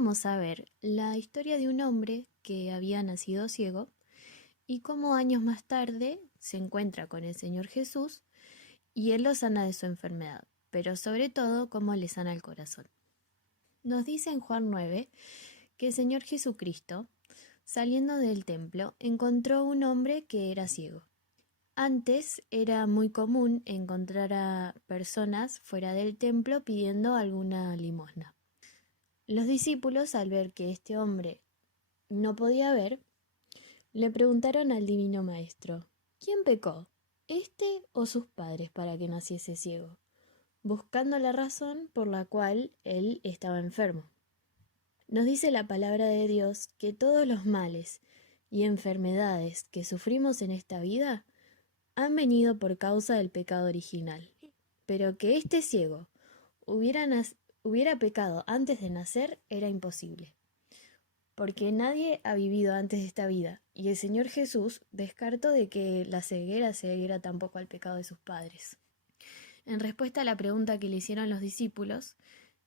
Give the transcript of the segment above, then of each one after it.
vamos a ver la historia de un hombre que había nacido ciego y cómo años más tarde se encuentra con el Señor Jesús y Él lo sana de su enfermedad, pero sobre todo cómo le sana el corazón. Nos dice en Juan 9 que el Señor Jesucristo, saliendo del templo, encontró un hombre que era ciego. Antes era muy común encontrar a personas fuera del templo pidiendo alguna limosna. Los discípulos, al ver que este hombre no podía ver, le preguntaron al divino maestro, ¿quién pecó, este o sus padres para que naciese ciego? Buscando la razón por la cual él estaba enfermo. Nos dice la palabra de Dios que todos los males y enfermedades que sufrimos en esta vida han venido por causa del pecado original, pero que este ciego hubiera pecado antes de nacer era imposible, porque nadie ha vivido antes de esta vida, y el Señor Jesús descartó de que la ceguera se debiera tampoco al pecado de sus padres. En respuesta a la pregunta que le hicieron los discípulos,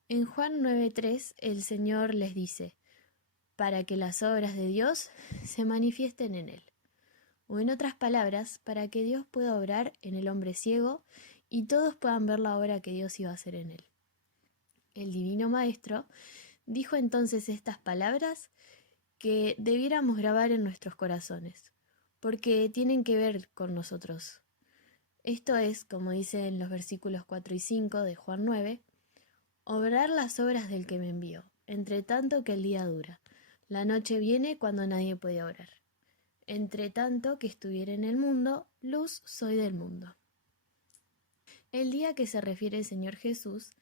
en Juan 9:3 el Señor les dice, para que las obras de Dios se manifiesten en él. O en otras palabras, para que Dios pueda obrar en el hombre ciego y todos puedan ver la obra que Dios iba a hacer en él. El divino maestro dijo entonces estas palabras que debiéramos grabar en nuestros corazones, porque tienen que ver con nosotros. Esto es, como dice en los versículos 4 y 5 de Juan 9, obrar las obras del que me envió, entre tanto que el día dura. La noche viene cuando nadie puede orar. Entre tanto que estuviera en el mundo, luz soy del mundo. El día que se refiere el Señor Jesús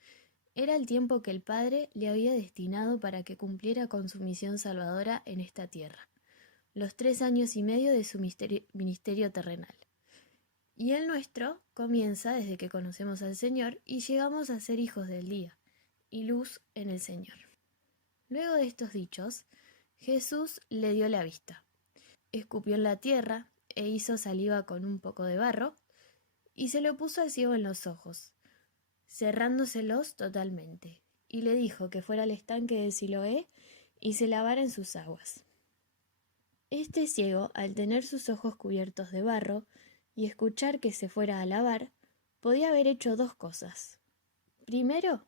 era el tiempo que el Padre le había destinado para que cumpliera con su misión salvadora en esta tierra, los 3 años y medio de su ministerio terrenal. Y el nuestro comienza desde que conocemos al Señor y llegamos a ser hijos del día, y luz en el Señor. Luego de estos dichos, Jesús le dio la vista, escupió en la tierra e hizo saliva con un poco de barro, y se lo puso al ciego en los ojos, cerrándoselos totalmente, y le dijo que fuera al estanque de Siloé y se lavara en sus aguas. Este ciego, al tener sus ojos cubiertos de barro y escuchar que se fuera a lavar, podía haber hecho dos cosas. Primero,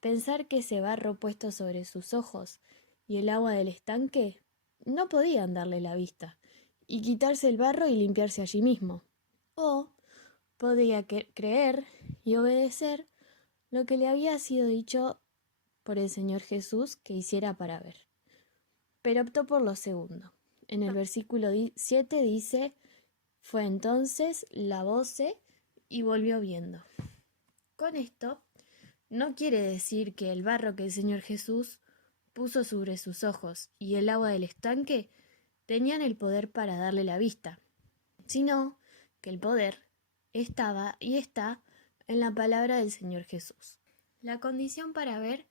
pensar que ese barro puesto sobre sus ojos y el agua del estanque no podían darle la vista, y quitarse el barro y limpiarse allí mismo. O podía creer y obedecer lo que le había sido dicho por el Señor Jesús que hiciera para ver. Pero optó por lo segundo. En el versículo 7 dice, fue entonces, lavóse y volvió viendo. Con esto, no quiere decir que el barro que el Señor Jesús puso sobre sus ojos y el agua del estanque tenían el poder para darle la vista, sino que el poder estaba y está en la palabra del Señor Jesús. La condición para ver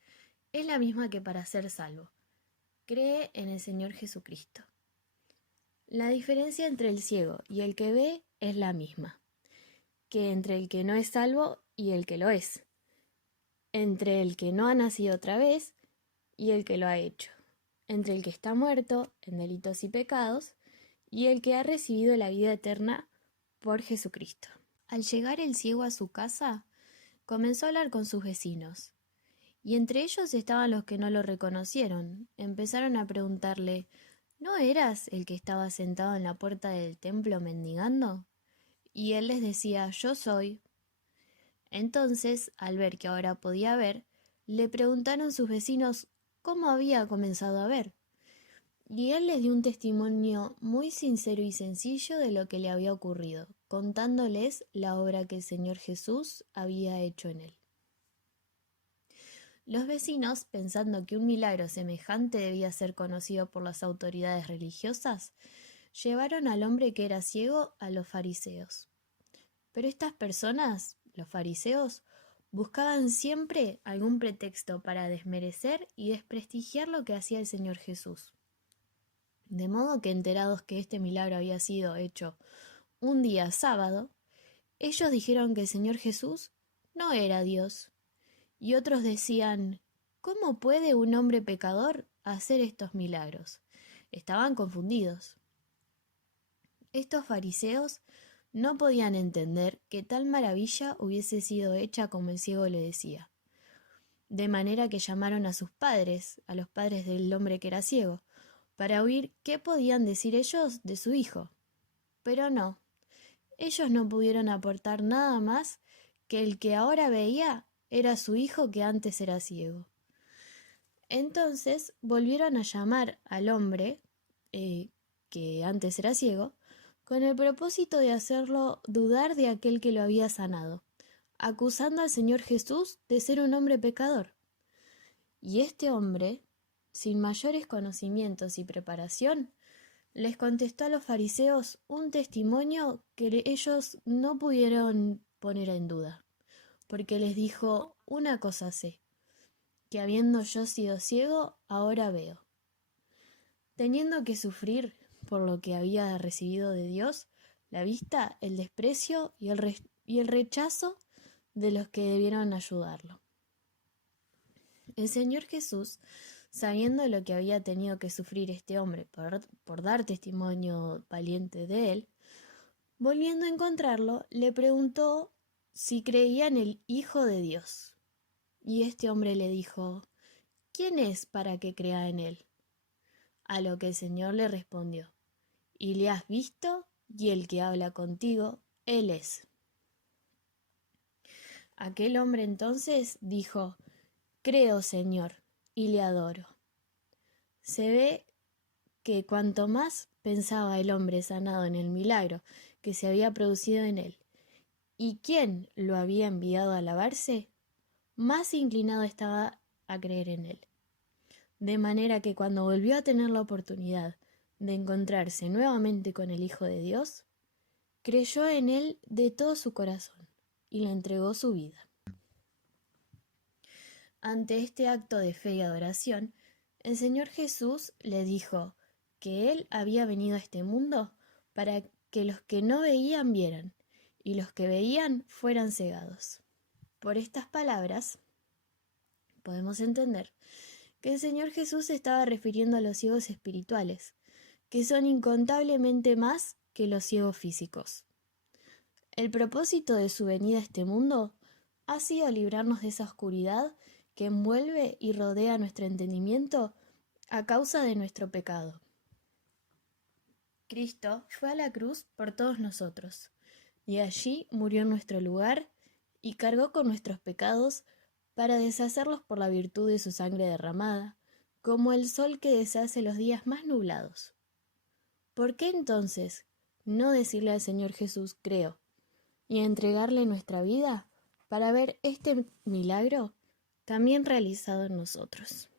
es la misma que para ser salvo. Cree en el Señor Jesucristo. La diferencia entre el ciego y el que ve es la misma, que entre el que no es salvo y el que lo es, entre el que no ha nacido otra vez y el que lo ha hecho, entre el que está muerto en delitos y pecados y el que ha recibido la vida eterna por Jesucristo. Al llegar el ciego a su casa, comenzó a hablar con sus vecinos, y entre ellos estaban los que no lo reconocieron. Empezaron a preguntarle, ¿no eras el que estaba sentado en la puerta del templo mendigando? Y él les decía, yo soy. Entonces, al ver que ahora podía ver, le preguntaron sus vecinos cómo había comenzado a ver. Y él les dio un testimonio muy sincero y sencillo de lo que le había ocurrido, contándoles la obra que el Señor Jesús había hecho en él. Los vecinos, pensando que un milagro semejante debía ser conocido por las autoridades religiosas, llevaron al hombre que era ciego a los fariseos. Pero estas personas, los fariseos, buscaban siempre algún pretexto para desmerecer y desprestigiar lo que hacía el Señor Jesús. De modo que enterados que este milagro había sido hecho un día sábado, ellos dijeron que el Señor Jesús no era Dios. Y otros decían, ¿cómo puede un hombre pecador hacer estos milagros? Estaban confundidos. Estos fariseos no podían entender que tal maravilla hubiese sido hecha como el ciego le decía. De manera que llamaron a sus padres, a los padres del hombre que era ciego, para oír qué podían decir ellos de su hijo. Pero no, ellos no pudieron aportar nada más que el que ahora veía era su hijo que antes era ciego. Entonces volvieron a llamar al hombre que antes era ciego, con el propósito de hacerlo dudar de aquel que lo había sanado, acusando al Señor Jesús de ser un hombre pecador. Y este hombre, sin mayores conocimientos y preparación, les contestó a los fariseos un testimonio que ellos no pudieron poner en duda, porque les dijo: una cosa sé, que habiendo yo sido ciego, ahora veo. Teniendo que sufrir por lo que había recibido de Dios, la vista, el desprecio y el rechazo de los que debieron ayudarlo. El Señor Jesús, sabiendo lo que había tenido que sufrir este hombre por dar testimonio valiente de él, volviendo a encontrarlo, le preguntó si creía en el Hijo de Dios. Y este hombre le dijo: ¿quién es para que crea en él? A lo que el Señor le respondió: y le has visto, y el que habla contigo, él es. Aquel hombre entonces dijo: creo, Señor, y le adoro. Se ve que cuanto más pensaba el hombre sanado en el milagro que se había producido en él, y quién lo había enviado a lavarse, más inclinado estaba a creer en él. De manera que cuando volvió a tener la oportunidad de encontrarse nuevamente con el Hijo de Dios, creyó en él de todo su corazón y le entregó su vida. Ante este acto de fe y adoración, el Señor Jesús le dijo que Él había venido a este mundo para que los que no veían vieran y los que veían fueran cegados. Por estas palabras podemos entender que el Señor Jesús se estaba refiriendo a los ciegos espirituales, que son incontablemente más que los ciegos físicos. El propósito de su venida a este mundo ha sido librarnos de esa oscuridad que envuelve y rodea nuestro entendimiento a causa de nuestro pecado. Cristo fue a la cruz por todos nosotros, y allí murió en nuestro lugar y cargó con nuestros pecados para deshacerlos por la virtud de su sangre derramada, como el sol que deshace los días más nublados. ¿Por qué entonces no decirle al Señor Jesús creo y entregarle nuestra vida para ver este milagro también realizado en nosotros?